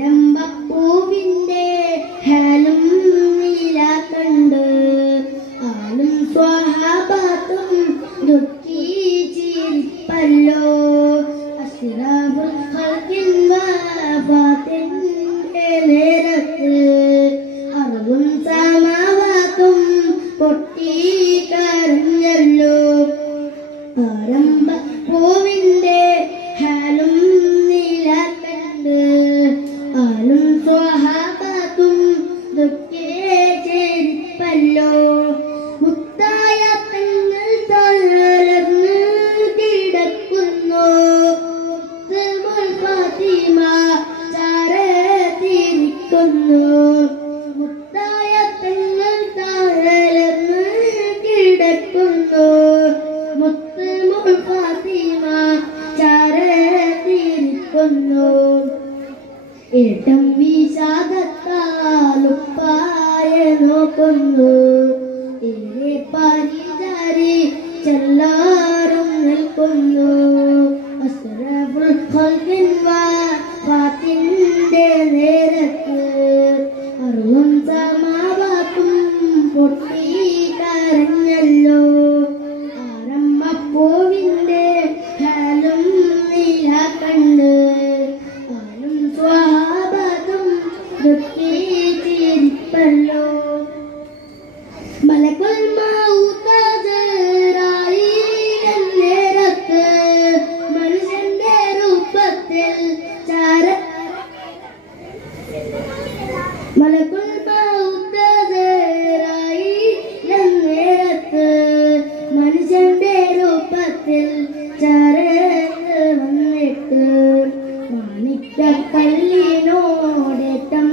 ആരംഭപ്പൂവിൻ്റെ ഹാലും നീല കണ്ട് ആലും സ്വഹാബത്തും ദുഃഖി ചിരിപ്പല്ലോ. അസ്റാഫുൽ ഖൽഖിൻ വഫാത്തിൻ്റെ നേരത്ത് അർളും സമാവാത്തും പൊട്ടിക്കരഞ്ഞല്ലോ. ആരംഭപ്പൂവിൻ്റെ ഹാലും നീല കണ്ട് ആലും സ്വഹാബത്തും ദുഃഖി ചിരിപ്പല്ലോ. മുത്തായ തങ്ങൾ തളർന്ന് കിടക്കുന്നു. ഫാത്തിമ ചാരത്തിരിക്കുന്നു. മുത്തായ തങ്ങൾ തളർന്ന് കിടക്കുന്നു. മുത്തുമുൾ ഫാത്തിമ ചാരത്തിരിക്കുന്നു. ഏട്ടം വിഷാദത്താലുപ്പായ നോക്കുന്നു. ഏറെ പരിചാരി ചെല്ലാറും നിൽക്കുന്നു. അസ്റഫുൽ ഖൽഖിൻ വഫാത്തിൻ്റെ നേരത്ത് അർളും സമാവാത്തും പൊട്ടിക്കരഞ്ഞല്ലോ. ആരംഭപ്പൂവിൻ്റെ ഹാലും നീല കണ്ട് ആലും സ്വഹാബത്തും ദുഃഖി ചിരിപ്പല്ലോ. മലക്കുൽ മൗത്ത് അസ്റായീൽ നേരത്ത് മനുഷ്യന്റെ രൂപത്തിൽ മലക്കുൽ മൗത്ത് അസ്റായീൽ നേരത്ത് മനുഷ്യന്റെ രൂപത്തിൽ ചരത്ത് വന്നിട്ട് മാണിക്യക്കല്ലിനോടേറ്റം